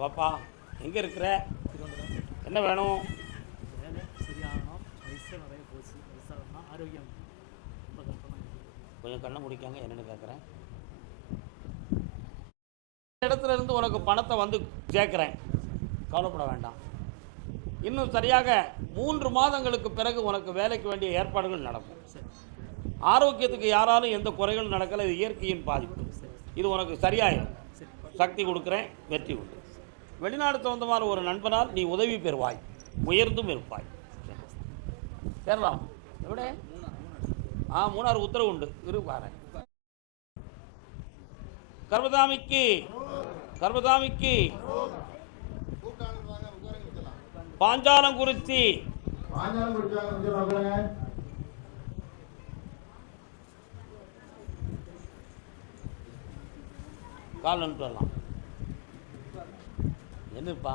வாப்பா, எங்கே இருக்கிற? என்ன வேணும்? வேலை சரியாகணும். வயசு நிறைய போச்சு. வயசாகணும். ஆரோக்கியம் ரொம்ப கஷ்டமாக இருக்குது. கொஞ்சம் கண்ணை முடிக்காங்க, என்னென்னு கேட்குறேன். இடத்துல இருந்து உனக்கு பணத்தை வந்து சேர்க்குறேன், கவலைப்பட வேண்டாம். இன்னும் சரியாக 3 மாதங்களுக்கு பிறகு உனக்கு வேலைக்கு வேண்டிய ஏற்பாடுகள் நடக்கும். ஆரோக்கியத்துக்கு யாராலும் எந்த குறைகளும் நடக்கலை. இது இயற்கையின் பாதிப்பு. இது உனக்கு சரியாயிடும். சக்தி கொடுக்குறேன், வெற்றி உண்டு. வெளிநாடு சொந்தமான ஒரு நண்பனால் நீ உதவி பெறுவாய், உயர்ந்தும் இருப்பாய். சேரலாம். எവിടെ? மூணாறு உத்தரவு உண்டு. இருப்பாரு. கர்மதாமிக்கு கர்மதாமிக்கு பாஞ்சாலங்குறிச்சி கால் நின்று வரலாம். என்னப்பா,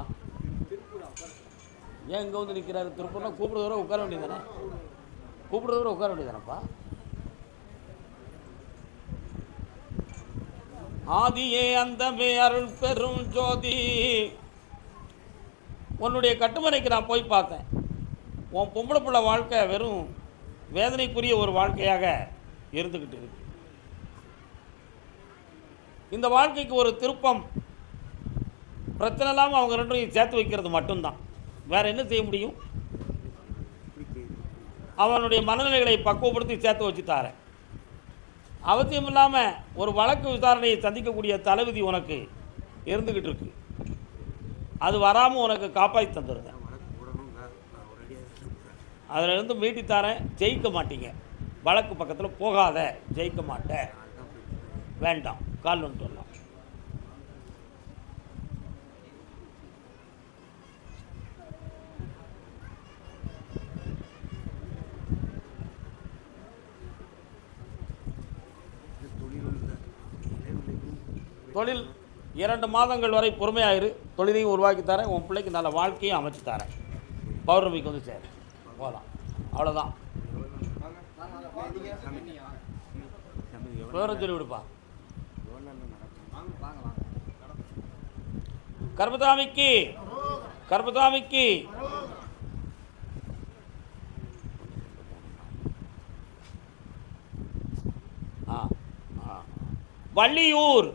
ஏன் இங்கே வந்து நிற்கிறாரு? திருப்பூர்னா கூப்பிடுறவரை உட்கார வேண்டியதானே? கூப்பிடுறவரை உட்கார வேண்டியதானப்பா. ஆதியே அந்தமே அருள் பெரும் ஜோதி. உன்னுடைய கட்டுமனைக்கு நான் போய் பார்த்தேன். உன் பொம்பளை பிள்ளை வாழ்க்கை வெறும் வேதனைக்குரிய ஒரு வாழ்க்கையாக இருந்துக்கிட்டு இருக்கு. இந்த வாழ்க்கைக்கு ஒரு திருப்பம், பிரச்சனை இல்லாமல் அவங்க ரெண்டும் சேர்த்து வைக்கிறது மட்டும்தான். வேறு என்ன செய்ய முடியும்? அவனுடைய மனநிலைகளை பக்குவப்படுத்தி சேர்த்து வச்சு தாரேன். அவசியம் இல்லாமல் ஒரு வழக்கு விசாரணையை சந்திக்கக்கூடிய தலைவிதி உனக்கு இருந்துக்கிட்டு இருக்கு. அது வராமல் உனக்கு காப்பாற்றி தந்துடுங்க. அதிலிருந்து மீட்டித்தாரேன். ஜெயிக்க மாட்டீங்க. வழக்கு பக்கத்தில் போகாத, ஜெயிக்க மாட்டேன். வேண்டாம், கால் வந்துட்டு வரலாம். தொழில் 2 மாதங்கள் வரை பொறுமையாயிரு. தொழிலையும் உருவாக்கி தரேன். உன் பிள்ளைக்கு நல்ல வாழ்க்கையும் அமைச்சு தரேன். பௌர்ணமிக்கு வந்து சேரு. போகலாம். அவ்வளோதான். விவரம் சொல்லி விடுப்பா. கர்மதாமிக்கு கர்மதாமிக்கு வள்ளியூர்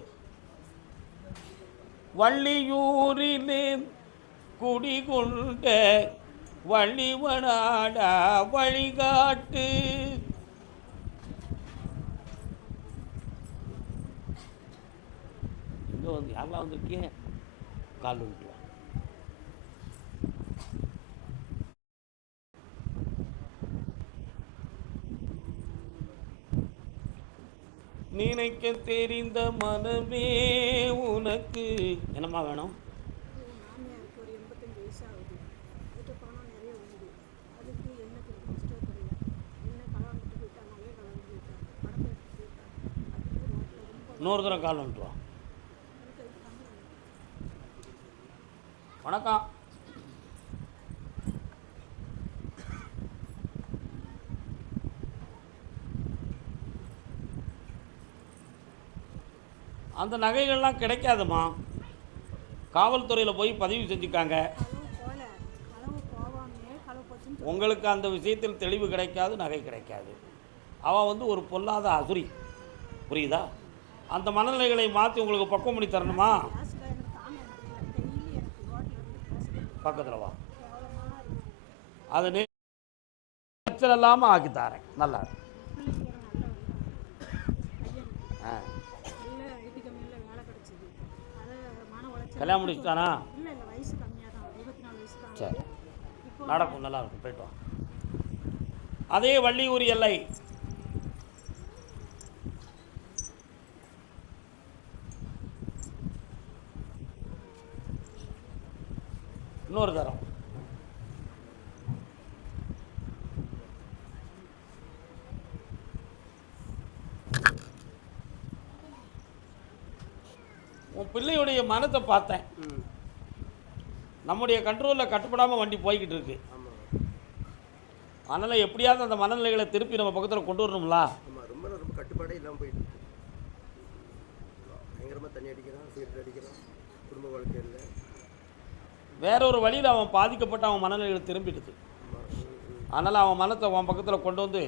வள்ளியூரிலே குடிகொண்ட வள்ளிவனாடா வழிகாட்டு. இங்கே வந்து யாரெல்லாம் வந்திருக்கீங்க? கால் விட்டு நினைக்க தெரிந்த மனமே உனக்கு என்னம்மா வேணும்? இன்னொரு தடவை கால் வந்துட்டு வா. வணக்கம். அந்த நகைகள்லாம் கிடைக்காதுமா. காவல்துறையில் போய் பதிவு செஞ்சுக்காங்க. உங்களுக்கு அந்த விஷயத்தில் தெளிவு கிடைக்காது, நகை கிடைக்காது. அவள் வந்து ஒரு பொல்லாத அசுரி, புரியுதா? அந்த மனநிலைகளை மாற்றி உங்களுக்கு பக்குவம் பண்ணி தரணுமா? பக்கத்தில் வா. அதை பிரச்சனை இல்லாமல் ஆக்கி தரேன். நல்லா கல்யாணம் முடிச்சுட்டானா? சரி, நடக்கும். நல்லா இருக்கும். போய்ட்டு வா. அதே வள்ளியூர் எல்லை. இன்னொரு தரம். உன் பிள்ளையுடைய மனத்தை பார்த்தேன். நம்முடைய கண்ட்ரோலில் கட்டுப்படாமல் வண்டி போய்கிட்டு இருக்கு. அதனால் எப்படியாவது அந்த மனநிலைகளை திருப்பி நம்ம பக்கத்தில் கொண்டு வரணும்ல. ரொம்ப கட்டுப்பாடே இல்லாமல் போயிட்டு இருக்கு. பயங்கரமாக தண்ணி அடிக்கிறான், சீட்டு அடிக்கிறான், குடும்ப வாழ்க்கை இல்லை. வேறொரு வழியில் அவன் பாதிக்கப்பட்டு அவன் மனநிலையில் திரும்பிடுது. அதனால் அவன் மனத்தை அவன் பக்கத்தில் கொண்டு வந்து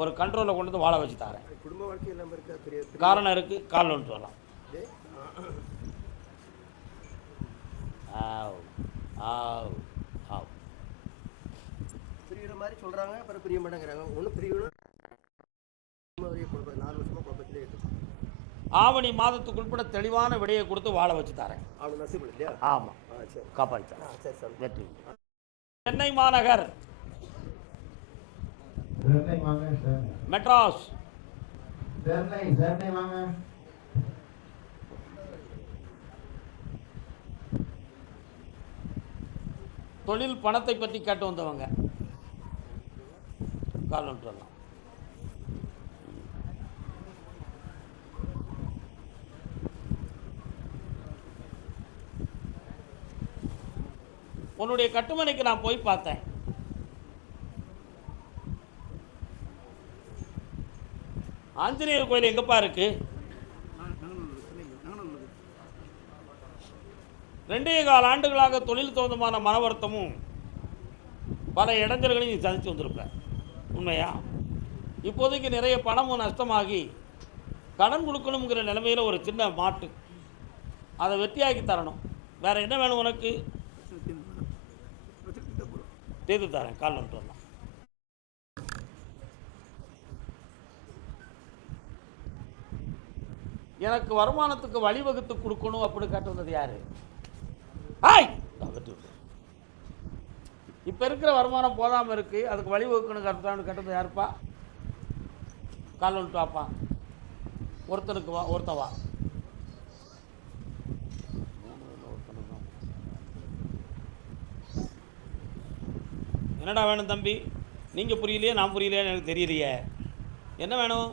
ஒரு கண்ட்ரோலில் கொண்டு வந்து வாழ வச்சு தரேன். குடும்ப வாழ்க்கை எல்லாம் இருக்கா? பெரிய காரணம் இருக்குது, கால் ஒன்று வரலாம். பிரிகிற மாதிரி சொல்கிறாங்க, அப்புறம் பிரிய மாட்டேங்கிறாங்க. ஒன்றும் பிரியணும் 4 வருஷமாக குழப்பத்திலே இருக்கு. ஆவணி மாதத்துக்குள்பட தெளிவான விடையை கொடுத்து வாழ வச்சு தரேன். அவனு நசிபு இல்லையா? ஆமாம், சரி காப்பாற்றித்தரேன். சரி சார். வெற்றி. சென்னை மாநகர், மெட்ராஸ், தொழில் பணத்தை பற்றி கேட்டு வந்தவங்க கால் ஒன்று வரலாம். உன்னுடைய கட்டுமனைக்கு நான் போய் பார்த்தேன். ஆஞ்சநேயர் கோயில் எங்கப்பா இருக்கு? 2.25 ஆண்டுகளாக தொழில் சம்பந்தமான மன வருத்தமும் பல இடைஞ்சல்களையும் நீ சந்தித்து வந்திருப்ப. உண்மையா? இப்போதைக்கு நிறைய பணமும் நஷ்டமாகி கடன் கொடுக்கணுங்கிற நிலைமையில் ஒரு சின்ன மாட்டு, அதை வெற்றியாக்கி தரணும். வேற என்ன வேணும் உனக்கு? செய்து தரேன். கால் வந்துட்டு வரலாம். எனக்கு வருமானத்துக்கு வழிவகுத்து கொடுக்கணும் அப்படின்னு கேட்டு வந்தது யாரு? இப்போ இருக்கிற வருமானம் போதாமல் இருக்கு, அதுக்கு வழிவகுக்கணும் கேட்டது யாருப்பா? கால் வந்துட்டு வாப்பா. ஒருத்தனுக்கு வா, ஒருத்த வா. என்னடா வேணும் தம்பி? நீங்கள் புரியலையே, நான் புரியலையே, எனக்கு தெரியலையே. என்ன வேணும்?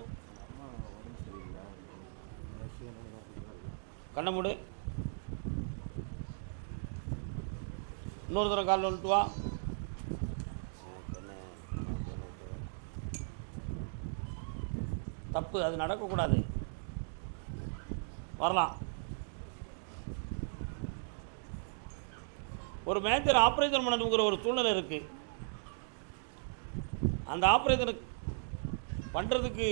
கண்ண மூடு. இன்னொரு தடவை காலில் வந்துட்டு வா. தப்பு, அது நடக்கக்கூடாது. வரலாம். ஒரு மேஜர் ஆப்ரேஷன் பண்ணணுங்கிற ஒரு சூழ்நிலை இருக்குது. அந்த ஆப்ரேஷனை பண்ணுறதுக்கு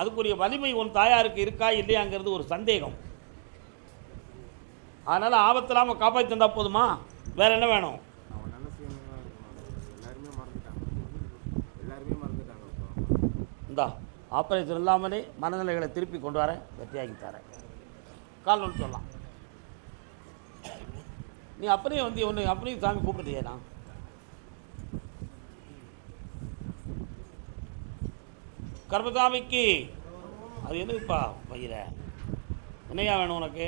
அதுக்குரிய வலிமை உன் தாயாருக்கு இருக்கா இல்லையாங்கிறது ஒரு சந்தேகம். அதனால் ஆபத்தில்லாமல் காப்பாற்றி தந்தால் போதுமா? வேறு என்ன வேணும்? இந்தா ஆப்ரேஷன் இல்லாமலே மனநிலைகளை திருப்பி கொண்டு வரேன், வெற்றியாக்கி தரேன். கால் ஒன்று சொல்லலாம். நீ அப்படியே வந்து ஒன்று அப்படியே சாமி கூப்பிடுறியே. நான் கர்மசாமிக்கு அது என்னப்பா பையில என்னையா வேணும் உனக்கு?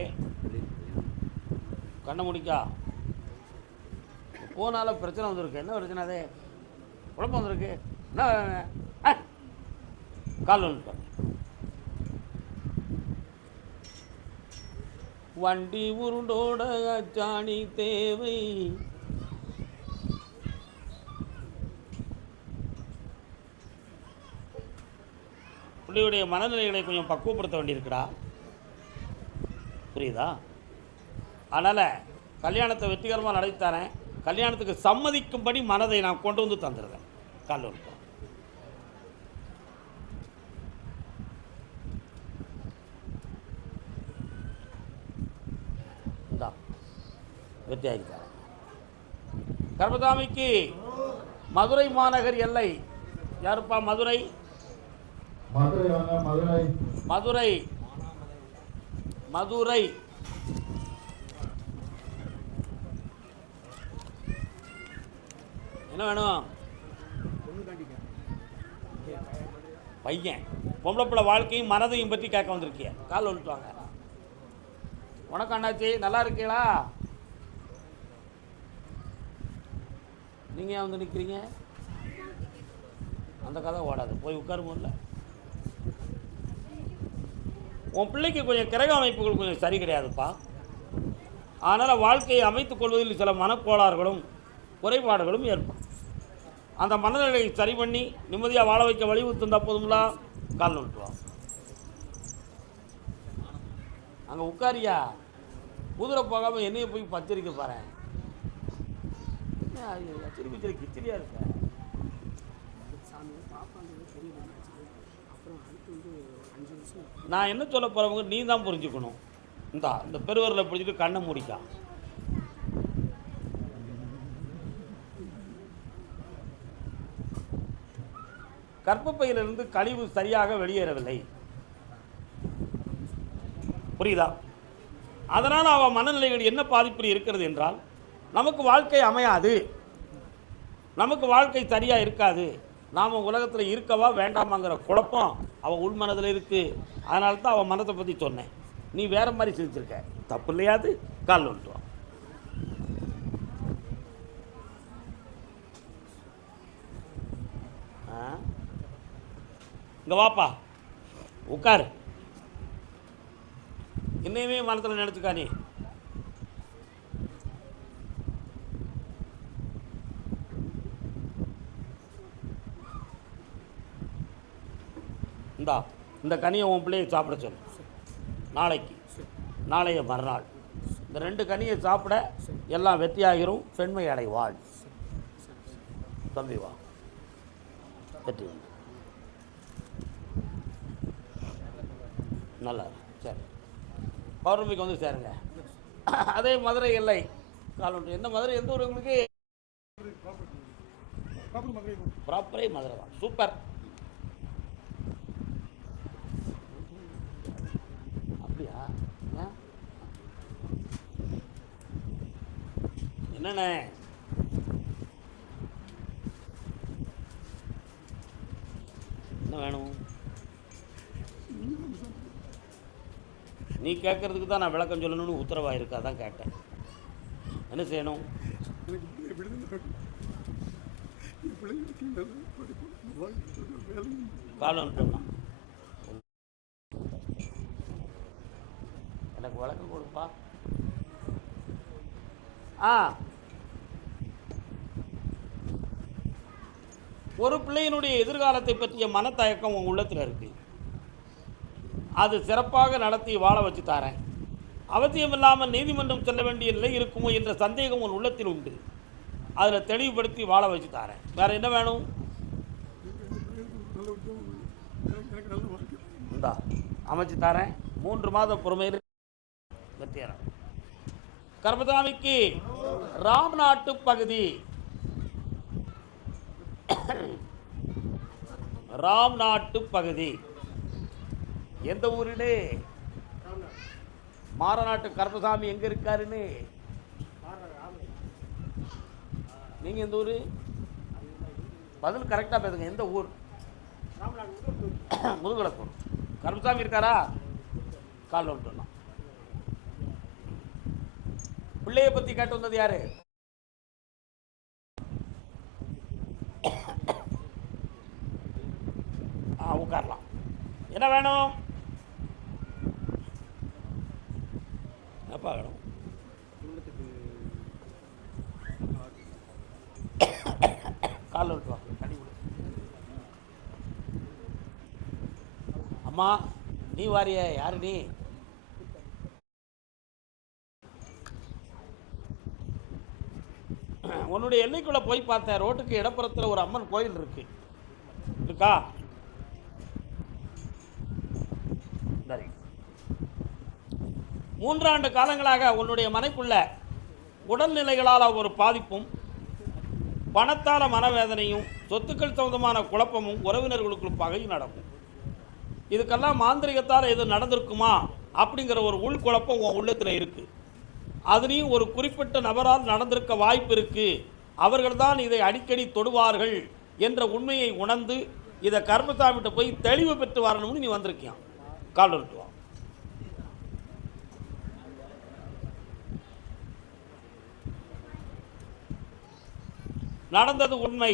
கண்ணை முடிக்கா போனால பிரச்சனை வந்திருக்கு. என்ன பிரச்சனை? அதே குழப்பம் வந்திருக்கு. என்ன கால் ஒன்று வண்டி உருண்டோட அச்சாணி தேவை. பிள்ளையுடைய மனநிலைகளை கொஞ்சம் பக்குவப்படுத்த வேண்டியிருக்குடா. புரியுதா? அதனால் கல்யாணத்தை வெற்றிகரமாக நடத்தித்தரேன். கல்யாணத்துக்கு சம்மதிக்கும்படி மனதை நான் கொண்டு வந்து தந்துடுறேன். கால் ஒன்று இந்தா வெற்றியாகி தரேன். கர்மசாமிக்கு மதுரை மாநகர் எல்லை யாருப்பா? மதுரை, மதுரை, மதுரை. என்ன வேணும்? பையன் பொம்பளை பிள்ளை வாழ்க்கையும் மனதையும் பற்றி கேட்க வந்திருக்கிய. கால் வந்துட்டு வாங்க. வணக்கம் அண்ணாச்சி, நல்லா இருக்கீங்களா? நீங்கள் ஏன் வந்து நிற்கிறீங்க? அந்த கதை ஓடாது, போய் உட்காருவோம்ல. உன் பிள்ளைக்கு கொஞ்சம் கிரக அமைப்புகள் கொஞ்சம் சரி கிடையாதுப்பா. அதனால் வாழ்க்கையை அமைத்துக் கொள்வதில் சில மனக்கோளாறுகளும் குறைபாடுகளும் ஏற்படும். அந்த மனநிலையை சரி பண்ணி நிம்மதியாக வாழ வைக்க வழிவகுத்துந்தா போதுங்களா? கால் விட்டுருவா. அங்கே உட்காரியா? குதிரை போகாமல் என்னையை போய் பச்சரிக்க பாரு. திருப்பி திருப்பி கிச்சிலியாக இருக்க. சாமி பாப்பா வந்து பெரிய பொண்ணாச்சு. அப்புறம் அடுத்து வந்து 5 வருஷம் நான் என்ன சொல்ல போகிறவங்க நீ தான் புரிஞ்சுக்கணும். இந்த பெருவரில் பிடிச்சிட்டு கண்ணை மூடிக்கான். கர்ப்பப்பையிலிருந்து கழிவு சரியாக வெளியேறவில்லை. புரியுதா? அதனால் அவன் மனநிலைகள் என்ன பாதிப்பு இருக்கிறது என்றால், நமக்கு வாழ்க்கை அமையாது, நமக்கு வாழ்க்கை சரியாக இருக்காது, நாம் உலகத்தில் இருக்கவா வேண்டாமாங்கிற குழப்பம் அவன் உள்மனதில் இருக்குது. அதனால தான் அவன் மனத்தை பற்றி சொன்னேன். நீ வேற மாதிரி சிரிச்சிருக்க. தப்பு இல்லையாது? கால் வந்துட்டு வா. இங்கே வாப்பா, உட்காரு. என்னையுமே மனத்தில் நினச்சிக்கா நீ. இந்த கனியை உன் பிள்ளையை சாப்பிட சொல்லு. நாளைக்கு, நாளைய மறுநாள் இந்த 2 கனியை சாப்பிட எல்லாம் வெற்றியாகிரும். பெண்மை அடைவாள். தம்பி வா, வெற்றி நல்லா. சரி, பௌர்ணமிக்கு வந்து சேருங்க. அதே மதுரை எல்லை காலொன்று. என்ன மதுரை? எந்த ஊர் உங்களுக்கு? ப்ராப்பரே மதுரை தான். சூப்பர். அப்படியா? என்னண்ணே? என்ன வேணும்? நீ கேட்கறதுக்கு தான் நான் விளக்கம் சொல்லணும்னு உத்தரவாக இருக்கா தான் கேட்டேன். என்ன செய்யணும்? காலம் எனக்கு விளக்கம் கொடுப்பா. ஒரு பிள்ளையினுடைய எதிர்காலத்தை பற்றிய மனத்தயக்கம் உன் உள்ளத்தில் இருக்கு. அது சிறப்பாக நடத்தி வாழ வச்சு தாரேன். அவசியமில்லாமல் நீதிமன்றம் செல்ல வேண்டிய நிலை இருக்குமோ என்ற சந்தேகம் உன் உள்ளத்தில் உண்டு. அதில் தெளிவுபடுத்தி வாழ வச்சு தாரேன். வேற என்ன வேணும்? இந்தா அமைச்சு தாரேன். 3 மாத பொறுமையில் வெற்றியாரம். கர்மசாமிக்கு ராம்நாட்டு பகுதி, ராம்நாட்டு பகுதி எந்த ஊருன்னு? மாரநாட்டு கருப்பசாமி எங்க இருக்காருன்னு? நீங்க எந்த ஊரு? பதில் கரெக்டா பேசுங்க. எந்த ஊர்? முதுகுளத்தூர். கருப்பசாமி இருக்காரா? கால் வந்துடலாம். பிள்ளைய பத்தி கேட்டு வந்தது யாரு? உட்காரலாம். என்ன வேணும்? என்னப்பா வேணும்? கால் விட்டு வா. தண்ணி கொடு. அம்மா நீ வாரிய? யாரு நீ? உன்னுடைய எல்லைக்குள்ள போய் பார்த்தேன். ரோட்டுக்கு இடப்புறத்தில் ஒரு அம்மன் கோயில் இருக்கா? சரி. 3 ஆண்டு காலங்களாக உன்னுடைய மனைக்குள்ள உடல்நிலைகளால் ஒரு பாதிப்பும், பணத்தால் மனவேதனையும், சொத்துக்கள் சம்பந்தமான குழப்பமும், உறவினர்களுக்குள் பகையும் நடக்கும். இதுக்கெல்லாம் மாந்திரிகத்தால் எது நடந்திருக்குமா அப்படிங்கிற ஒரு உள்குழப்பம் உன் உள்ளத்தில் இருக்கு. அதுலேயும் ஒரு குறிப்பிட்ட நபரால் நடந்திருக்க வாய்ப்பு இருக்கு. அவர்கள்தான் இதை அடிக்கடி தொடுவார்கள் என்ற உண்மையை உணர்ந்து இதை கர்மசாமிகிட்ட போய் தெளிவு பெற்று வரணும்னு நீ வந்திருக்கியான். கால் விட்டு வா. நடந்தது உண்மை.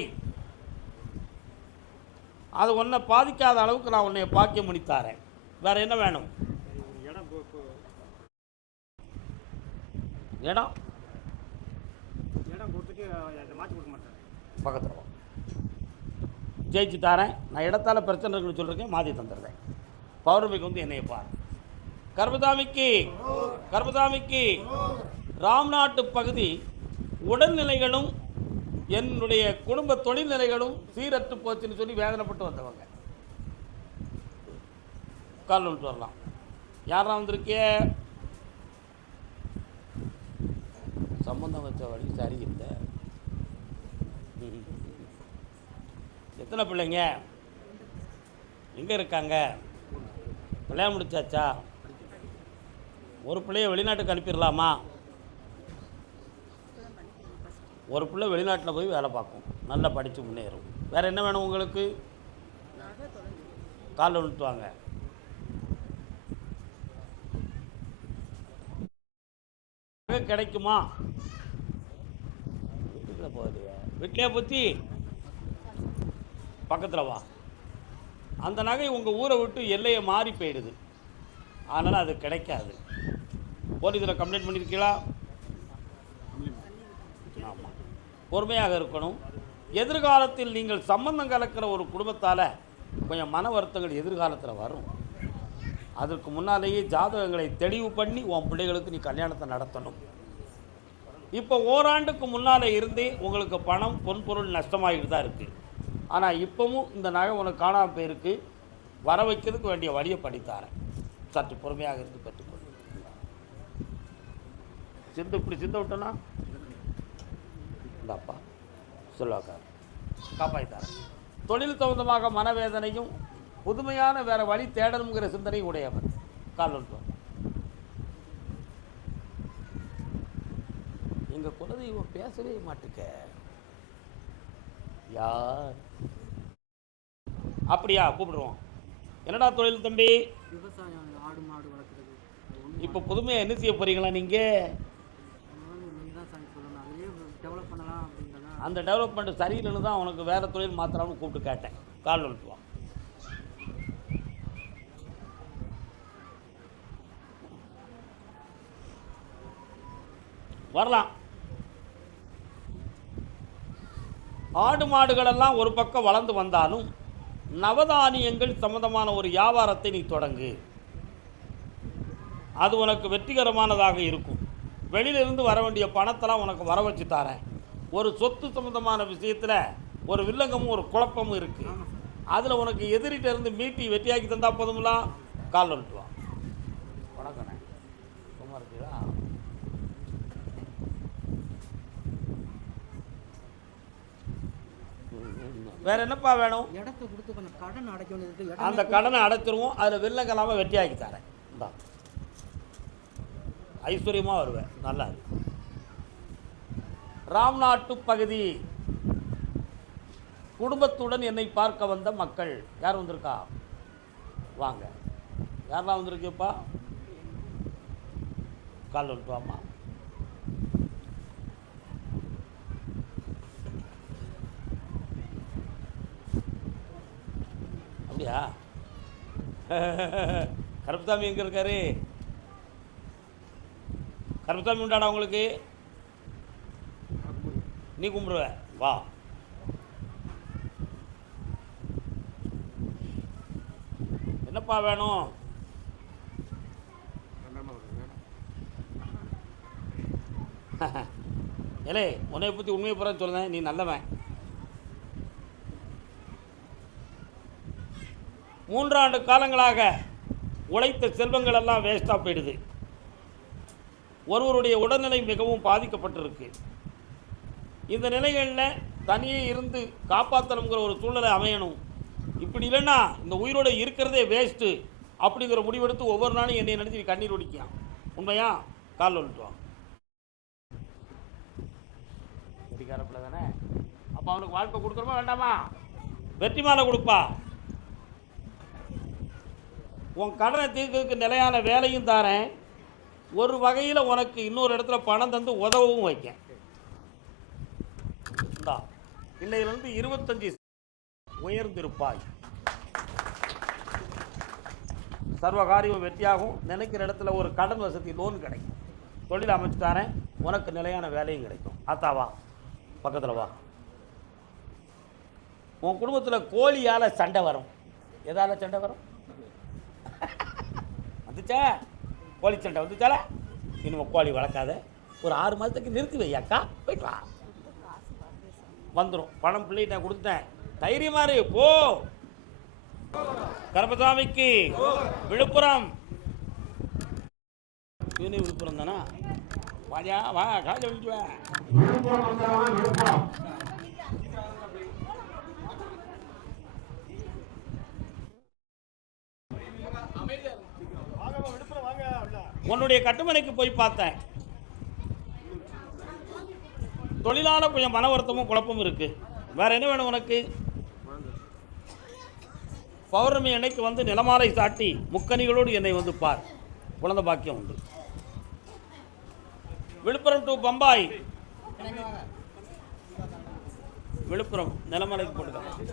அது உன்னை பாதிக்காத அளவுக்கு நான் உன்னை பாக்கியம் முடித்தாரேன். வேற என்ன வேணும்? இடம் கொடுத்துட்டு மாற்றி கொடுக்க மாட்டேன். பக்கத்தில் ஜெயிச்சு தாரேன். நான் இடத்தால் பிரச்சனை இருக்குன்னு சொல்லிருக்கேன். மாற்றி தந்துடுறேன். பௌர்ணமிக்கு வந்து என்னைய பார். கர்மசாமிக்கு ராம்நாட்டு பகுதி உடல்நிலைகளும் என்னுடைய குடும்ப தொழில்நிலைகளும் சீரற்று போச்சுன்னு சொல்லி வேதனைப்பட்டு வந்தவங்க. கால் வந்துட்டு வரலாம். யாரா வந்திருக்கே? சம்பந்தம் வச்ச வழி சரியில்லை. எத்தனை பிள்ளைங்க எங்கே இருக்காங்க? கல்யாணம் முடிச்சாச்சா? ஒரு பிள்ளைய வெளிநாட்டுக்கு அனுப்பிடலாமா? ஒரு பிள்ளை வெளிநாட்டில் போய் வேலை பார்க்கும், நல்லா படித்து முன்னேறும். வேறு என்ன வேணும் உங்களுக்கு? கால் வந்துட்டு வாங்க. கிடைக்குமா? வீட்டில் போகலையா? வீட்டிலே போச்சு. பக்கத்தில் வா. அந்த நகை உங்கள் ஊரை விட்டு எல்லையை மாறி போயிடுது, அதனால் அது கிடைக்காது. போலீஸில் கம்ப்ளைண்ட் பண்ணியிருக்கீங்களா? ஆமாம், பொறுமையாக இருக்கணும். எதிர்காலத்தில் நீங்கள் சம்பந்தம் கலக்கிற ஒரு குடும்பத்தால் கொஞ்சம் மன வருத்தங்கள் எதிர்காலத்தில் வரும். அதற்கு முன்னாலேயே ஜாதகங்களை தெளிவு பண்ணி உன் பிள்ளைகளுக்கு நீ கல்யாணத்தை நடத்தணும். இப்போ ஓராண்டுக்கு முன்னால் இருந்தே உங்களுக்கு பணம் பொன்பொருள் நஷ்டமாகிட்டு தான் இருக்குது. ஆனால் இப்போவும் இந்த நகை உனக்கு காணாமல் போயிருக்கு. வர வைக்கிறதுக்கு வேண்டிய வழியை படித்தாரேன். சற்று பொறுமையாக இருந்து பெற்றுக்கொள்ளு. சிந்து இப்படி சிந்த விட்டோன்னா இந்தாப்பா சொல்லுவாக்கா காப்பாய்த்தாரேன். தொழில் சம்பந்தமாக மனவேதனையும் புதுமையான வேறு வழி தேடணுங்கிற சிந்தனையும் உடையவர். கால் வந்துட்டோம். எங்கள் குலதெய்வம் பேசவே மாட்டுக்க. யார்? அப்படியா? கூப்பிடுவோம். என்னடா தொழில் தம்பி? விவசாயம், ஆடு மாடு வளர்க்குறது. இப்போ புதுமையாக என்ன செய்ய போகிறீங்களா நீங்கள்? நீங்கள் தான் சாமி சொல்லணும். அதுலேயே டெவலப் பண்ணலாம் அப்படின்னா அந்த டெவலப்மெண்ட் சரியில்லைன்னு தான் உனக்கு வேறு தொழில் மாற்றலாம்னு கூப்பிட்டு கேட்டேன். கால் வந்துட்டுவான். வரலாம். ஆடு மாடுகளெல்லாம் ஒரு பக்கம் வளர்ந்து வந்தாலும் நவதானியங்கள் சம்பந்தமான ஒரு வியாபாரத்தை நீ தொடங்கு. அது உனக்கு வெற்றிகரமானதாக இருக்கும். வெளியிலிருந்து வர வேண்டிய பணத்தெல்லாம் உனக்கு வர வச்சு தரேன். ஒரு சொத்து சம்பந்தமான விஷயத்தில் ஒரு வில்லங்கமும் ஒரு குழப்பமும் இருக்குது. அதில் உனக்கு எதிரிட்ட இருந்து மீட்டி வெட்டியாக்கி தந்தால் போதுங்களா? கால் வந்துட்டுவான். வணக்கண்ணே, சும்மா இருக்குதா? வேற என்னப்பா வேணும்? இடத்த கொடுத்து கொஞ்சம் கடன் அடைக்க வேண்டியது. அந்த கடனை அடைச்சிருவோம். அதில் வில்லங்கலாமல் வெட்டியாக்கி தரேன். இந்தா ஐஸ்வர்யமாக வருவேன். நல்லா இருக்கு. ராம்நாட்டு பகுதி குடும்பத்துடன் என்னை பார்க்க வந்த மக்கள் யார் வந்திருக்கா? வாங்க. யாரெல்லாம் வந்திருக்குப்பா? கால் வந்துட்டு வாமா. அப்படியா? கருப்பசாமி எங்கே இருக்காரு? கருப்பசாமி உண்டாடா உங்களுக்கு? நீ கும்பிடுவ வா. என்னப்பா வேணும்? ஏலே, உன்னை பற்றி உண்மையை போகிறேன்னு சொல்லுறேன். நீ நல்லவன். 3 ஆண்டு காலங்களாக உழைத்த செல்வங்கள் எல்லாம் வேஸ்ட்டாக போயிடுது. ஒருவருடைய உடல்நிலை மிகவும் பாதிக்கப்பட்டிருக்கு. இந்த நிலைகளில் தனியே இருந்து காப்பாற்றணுங்கிற ஒரு சூழ்நிலை அமையணும். இப்படி இல்லைன்னா இந்த உயிரோடு இருக்கிறதே வேஸ்ட்டு அப்படிங்கிற முடிவெடுத்து ஒவ்வொரு நாளும் என்னை நினைச்சு கண்ணீர் ஒடிக்கான். உண்மையா? கால் வந்துட்டுவான். வெட்டிக்காரப்பிள்ள தானே? அப்போ அவனுக்கு வாழ்க்கை கொடுக்குறோமா வேண்டாமா? வெற்றி மாலை கொடுப்பா. உன் கடனை தீர்க்கிறதுக்கு நிலையான வேலையும் தாரேன். ஒரு வகையில் உனக்கு இன்னொரு இடத்துல பணம் தந்து உதவவும் வைக்கேன். இந்தா, இன்னையிலிருந்து 25 உயர்ந்திருப்பாய். சர்வகாரியம் வெற்றியாகும். நினைக்கிற இடத்துல ஒரு கடன் வசதி லோன் கிடைக்கும். தொழில் அமைச்சுட்டாரேன். உனக்கு நிலையான வேலையும் கிடைக்கும். ஆத்தாவா, பக்கத்தில் வா. உன் குடும்பத்தில் கோழியால் சண்டை வரும். எதால் சண்டை வரும்? வந்துச்சா? கோழி சண்டை வந்துச்சால? இனிமே கோழி வளர்க்காத. ஒரு 6 மாதத்துக்கு நிறுத்தி வையாக்கா. போயிட்டு வா. வந்துடும். பணம் பிள்ளைகிட்ட கொடுத்துட்டேன், தைரியமா இரு, போ. கருப்பசாமிக்கு விழுப்புரம். இவனே விழுப்புரம் தானா? வாஜா வா, காஜ விழிச்சு வா. உன்னுடைய கட்டுமனைக்கு போய் பார்த்தேன். தொழிலாளர் கொஞ்சம் மன வருத்தமும் குழப்பமும் இருக்கு. வேற என்ன வேணும் உனக்கு? பௌர்ணமி அன்னைக்கு வந்து நிலமாலை சாட்டி முக்கணிகளோடு என்னை வந்து பார், குழந்தை பாக்கியம் உண்டு. விழுப்புரம் டு பம்பாய். விழுப்புரம் நிலமலைக்கு போட்டுக்க.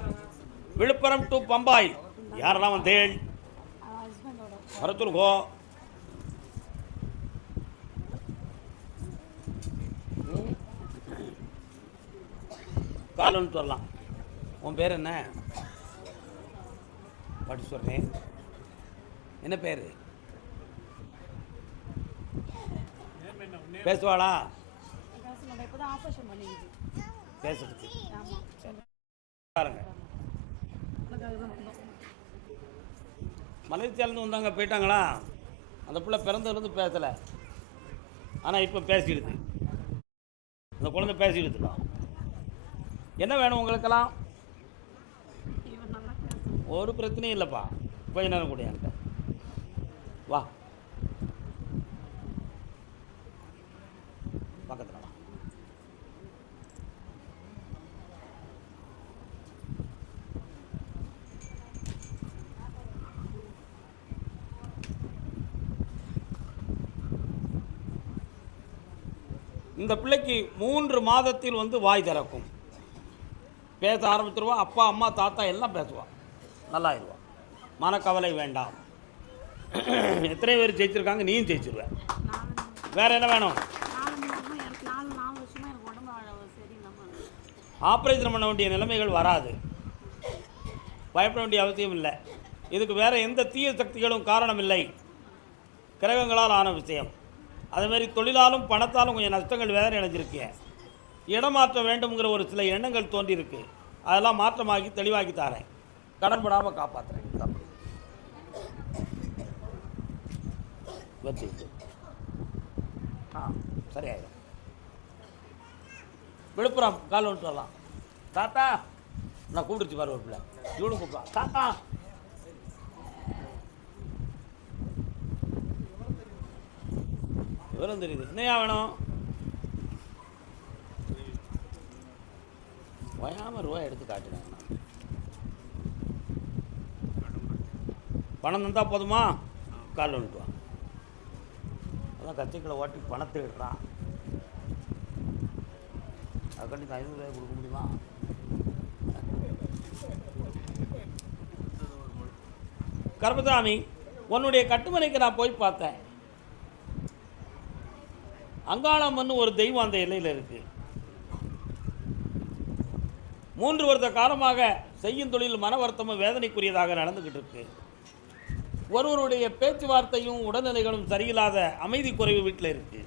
விழுப்புரம் டு பம்பாய் யாரெல்லாம் வந்தேள் வரத்துருக்கோ. காலன்னு சொல்லலாம். உன் பேர் என்ன? படிச்சு சொல்றேன். என்ன பேர்? பேசுவாளா? பேசுறது பாருங்க. மலேசியாவிலேருந்து வந்தாங்க, போயிட்டாங்களா? அந்த பிள்ளை பிறந்ததுலேருந்து பேசலை, ஆனால் இப்போ பேசிடுது. அந்த குழந்தை பேசிடுதுண்ணா. என்ன வேணும் உங்களுக்கெல்லாம்? ஒரு பிரச்சனையும் இல்லைப்பா. கொஞ்ச நேரம் கூட என்கிட்ட வா, பக்கத்தில் வா. இந்த பிள்ளைக்கு 3 மாதத்தில் வந்து வாய் திறக்கும், பேச ஆரம்பிச்சிருவா. அப்பா அம்மா தாத்தா எல்லாம் பேசுவா, நல்லா ஆயிடுவா. மனக்கவலை வேண்டாம். எத்தனை பேர் ஜெயிச்சிருக்காங்க? நீயும் ஜெயிச்சிருவ. வேற என்ன வேணும்? ஆப்ரேஷன் பண்ண வேண்டிய நிலைமைகள் வராது, பயப்பட வேண்டிய அவசியம் இல்லை. இதுக்கு வேற எந்த தீய சக்திகளும் காரணம் இல்லை, கிரகங்களால் ஆன விஷயம். அதேமாதிரி தொழிலாலும் பணத்தாலும் கொஞ்சம் நஷ்டங்கள் வேற இணைஞ்சிருக்கேன். இடமாற்ற வேண்டும்ங்கிற ஒரு சில எண்ணங்கள் தோன்றியிருக்கு, அதெல்லாம் மாற்றமாக்கி தெளிவாக்கி தாரேன். கடன் படாமல் காப்பாற்றுறேன். வச்சு சரியாயிடும். விழுப்புரம் கால் வந்துட்டு வரலாம். தாத்தா நான் கூப்பிடுச்சு பாரு, ஒரு பிள்ளை இவனு கூப்பிடலாம். தாத்தா விவரம் தெரியுது. என்னையா வேணும்? ஓயாம ரூபாய் எடுத்து காட்டுறேன். பணம் தந்தா போதுமா? கால் வந்துட்டு வா. அதான் கட்சிகளை ஓட்டி பணத்தை எடுறான். அதுக்காண்டி 500 ரூபாய் கொடுக்க முடியுமா? கருப்பசாமி, உன்னுடைய கட்டுமனைக்கு நான் போய் பார்த்தேன். அங்காளம்மன்னு ஒரு தெய்வம் அந்த எல்லையில் இருக்கு. 3 வருட காலமாக செய்யும் தொழில் மன வருத்தமும் வேதனைக்குரியதாக நடந்துகிட்டு இருக்கு. ஒருவருடைய பேச்சுவார்த்தையும் உடல்நிலைகளும் சரியில்லாத அமைதி குறைவு வீட்டில் இருக்கு.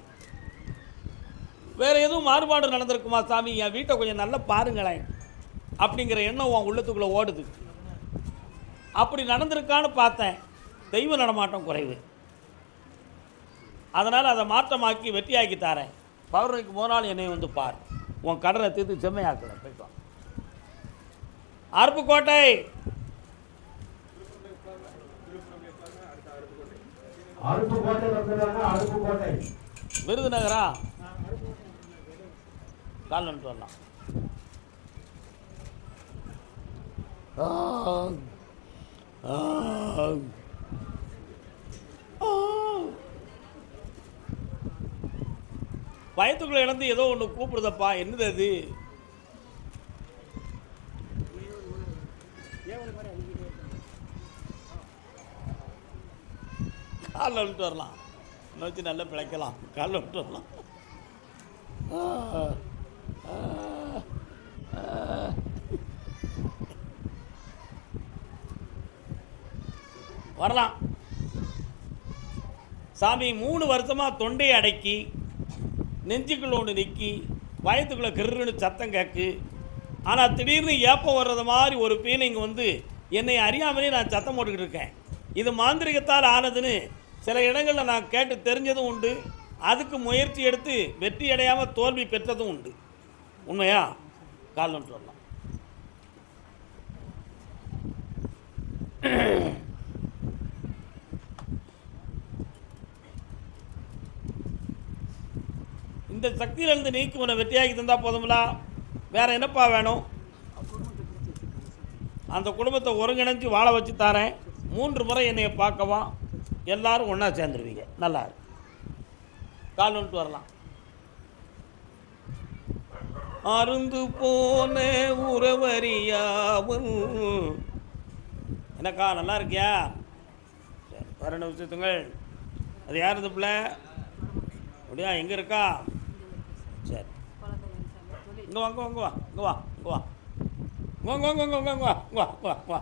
வேற எதுவும் மாறுபாடு நடந்திருக்குமா சாமி? என் வீட்டை கொஞ்சம் நல்லா பாருங்களேன் அப்படிங்கிற எண்ணம் உன் உள்ளத்துக்குள்ளே ஓடுது. அப்படி நடந்திருக்கான்னு பார்த்தேன். தெய்வ நடமாட்டம் குறைவு, அதனால் அதை மாற்றமாக்கி வெற்றியாக்கி தாரேன். பௌர்ணமிக்கு 3 நாள் என்னை வந்து பார், உன் கடனை தீர்த்து செம்மையாக்கல. போய்ட்டு அருப்புக்கோட்டை. விருதுநகரா? கால் வந்துட்டு வரலாம். பயத்துக்குள்ள இழந்து ஏதோ ஒன்று கூப்பிடுதப்பா, என்னது அது? காலில் விட்டு வரலாம், நோச்சி நல்லா பிழைக்கலாம். காலில் விட்டு வரலாம். வரலாம். சாமி 3 வருஷமாக தொண்டையை அடக்கி நெஞ்சுக்குள்ள ஒன்று நிற்கி வயத்துக்குள்ளே கிருன்னு சத்தம் கேட்கு, ஆனால் திடீர்னு ஏப்பம் வர்றது மாதிரி ஒரு ஃபீலிங் வந்து என்னை அறியாமலே நான் சத்தம் போட்டுக்கிட்டு இருக்கேன். இது மாந்திரிகத்தால் ஆனதுன்னு சில இடங்களில் நான் கேட்டு தெரிஞ்சதும் உண்டு. அதுக்கு முயற்சி எடுத்து வெற்றி அடையாமல் தோல்வி பெற்றதும் உண்டு. உண்மையா? கால் ஒன்று வரலாம். இந்த சக்தியிலிருந்து நீக்கி உன்னை வெற்றியாக்கி தந்தால் போதுங்களா? வேற என்னப்பா வேணும்? அந்த குடும்பத்தை ஒருங்கிணைஞ்சு வாழ வச்சு தரேன். 3 முறை என்னைய பார்க்கவா, எல்லாரும் ஒன்றா சேர்ந்துருவீங்க. நல்லா இருக்கு. கால் வந்துட்டு வரலாம். அருந்து போன உறவறியாமல். என்னக்கா நல்லா இருக்கியா? சரி, வேற என்ன விஷயத்துங்கள்? அது யார் இந்த பிள்ளை? அப்படியா, எங்கே இருக்கா? சரி, இங்கே வா, இங்கே வா, இங்கே வா, இங்கே வா, இங்கே வா, இங்கே வா, இங்கே வா, இங்கே வா, இங்கே வா, இங்கே வா.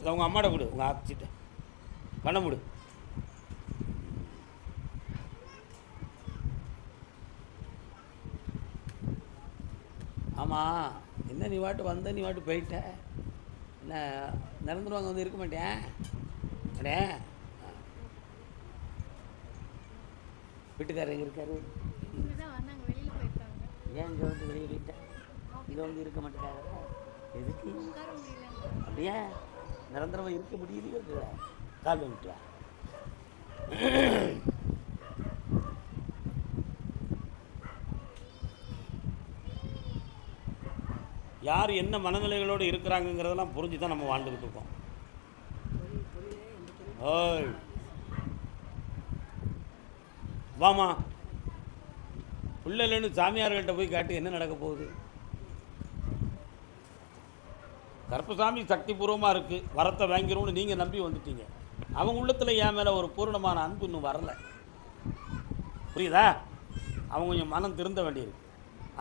இதை உங்கள் அம்மாட்ட கொடு, உங்கள் ஆச்சிட்ட கண்ண முடு. ஆமாம், என்ன நீ வாட்டு வந்த, நீ வாட்டு போயிட்ட, என்ன நிரந்தரவாங்க வந்து இருக்க மாட்டேன் அடே? வீட்டுக்காரர் எங்கே இருக்காரு? ஏன் இங்கே வந்து வெளியே போயிட்டேன்? இங்கே வந்து இருக்க மாட்டேங்காரு. எதுக்கு? அப்படியே நிரந்தரமாக இருக்க முடியலையோ இருக்குல்ல. கால் வந்துட்டு யார் என்ன மனநிலைகளோடு இருக்கிறாங்கங்கிறதெல்லாம் புரிஞ்சு தான் நம்ம வாழ்ந்துக்கிட்டு இருக்கோம். ஓய் வாமா, பிள்ளைன்னு சாமியார்கிட்ட போய் கேட்டு என்ன நடக்க போகுது? கருப்பசாமி சக்தி பூர்வமாக இருக்குது, வரத்தை வாங்கிடும்னு நீங்கள் நம்பி வந்துட்டீங்க. அவங்க உள்ளத்தில் என் மேலே ஒரு பூரணமான அன்பு இன்னும் வரலை. புரியுதா? அவங்க கொஞ்சம் மனம் திருந்த வேண்டியிருக்கு.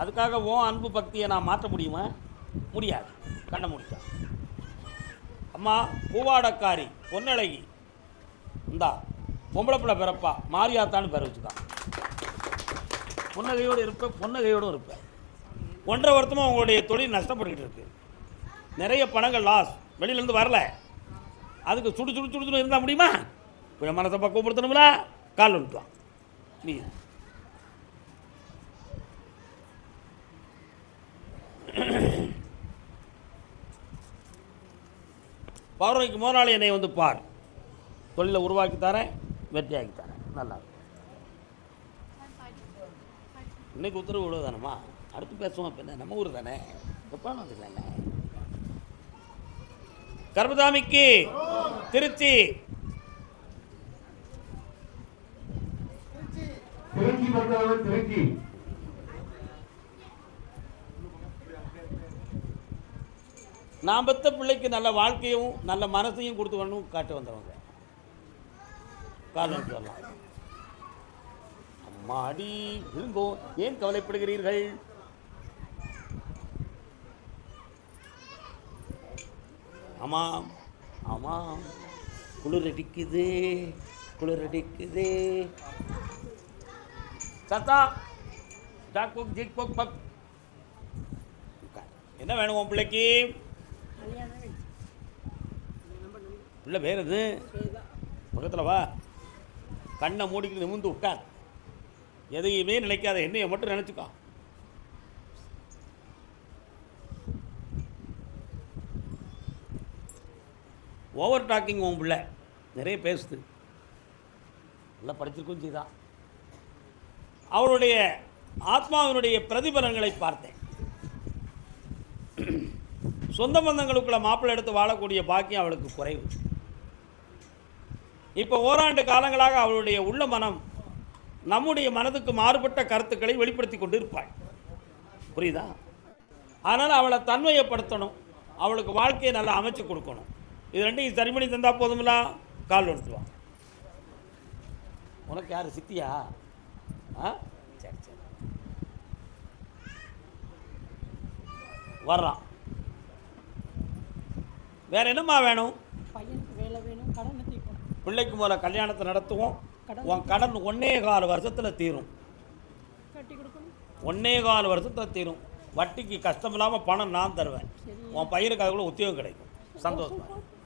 அதுக்காக ஓ அன்பு பக்தியை நான் மாற்ற முடியுமா? முடியாது. கண்ண முடிச்சா அம்மா பூவாடக்காரி பொன்னழகி இந்தா பொம்பளை பிள்ளை பிறப்பா, மாரியாத்தான்னு பேர் வச்சுக்கான். புன்னகையோடு இருப்பேன், பொன்னகையோடும் இருப்பேன். 1.5 வருஷமாக உங்களுடைய தொழில் நஷ்டப்பட்டுக்கிட்டு இருக்கு. நிறைய பணங்கள் லாஸ், வெளியிலேருந்து வரல. அதுக்கு சுடு சுடு சுடு சுடு இருந்தால் முடியுமா? கொஞ்சம் மனசை பக்குவப்படுத்தணும்ல. கால் வந்துட்டுவான் நீ. பௌர்ணமிக்கு முதலாளி என்னை வந்து பார், தொழிலை உருவாக்கி தரேன், வெற்றியாக்கி தரேன். நல்லா இன்னைக்கு உத்தரவு இவ்வளோ தானம்மா, அடுத்து பேசுவோம். இப்போ என்ன நம்ம ஊர் தானே, எப்போ வந்துக்கலாம்ல. கருப்பசாமிக்கு திருச்சி திருச்சி நான் பெற்ற பிள்ளைக்கு நல்ல வாழ்க்கையும் நல்ல மனசையும் கொடுத்து வரணும் காட்டு வந்தவங்க. காலம் சொல்லலாம். அம்மாடி இருங்கோ, ஏன் கவலைப்படுகிறீர்கள்? ஆமாம் ஆமாம், குளிர் அடிக்குது, குளிர் அடிக்குது. சத்தா ஜாக் போக் ஜிக் போக் பக். என்ன வேணும் உன் பிள்ளைக்கு? பிள்ளை பேர் எது? பக்கத்தில் வா, கண்ணை மூடிக்கிட்டு நிமிர்ந்து உட்கார். எதையுமே நினைக்காத, என்னையை மட்டும் நினச்சிக்கோ. ஓவர் டாக்கிங் உன் பிள்ளை நிறைய பேசுது, நல்லா படிச்சிருக்கும் செய்தான். அவருடைய ஆத்மாவினுடைய பிரதிபலன்களை பார்த்தேன். சொந்த பந்தங்களுக்குள்ள மாப்பிள்ளை எடுத்து வாழக்கூடிய பாக்கியம் அவளுக்கு குறைவு. இப்போ ஓராண்டு காலங்களாக அவளுடைய உள்ள மனம் நம்முடைய மனதுக்கு மாறுபட்ட கருத்துக்களை வெளிப்படுத்தி கொண்டு இருப்பாள். புரியுதா? அதனால் அவளை தன்மையப்படுத்தணும், அவளுக்கு வாழ்க்கையை நல்லா அமைச்சு கொடுக்கணும். இது ரெண்டையும் சரி பண்ணி தந்தா போதுங்களா? கால் வந்துடுவான். உனக்கு யார் சித்தியா? ஆ சரி சரி, வர்றான். வேற என்னம்மா வேணும்? பையனுக்கு வேலை வேணும், கடனை தீர்க்கணும். பிள்ளைக்கு முதல்ல கல்யாணத்தை நடத்துவோம். உன் கடன் 1.25 வருஷத்தில் தீரும். கட்டி கொடுக்கணும். 1.25 வருஷத்தில் தீரும். வட்டிக்கு கஷ்டம் இல்லாமல் பணம் நான் தருவேன். சரி உன் பையனுக்கு அதுக்குள்ள உத்தியோகம் கிடைக்கும். சந்தோஷமா இரு.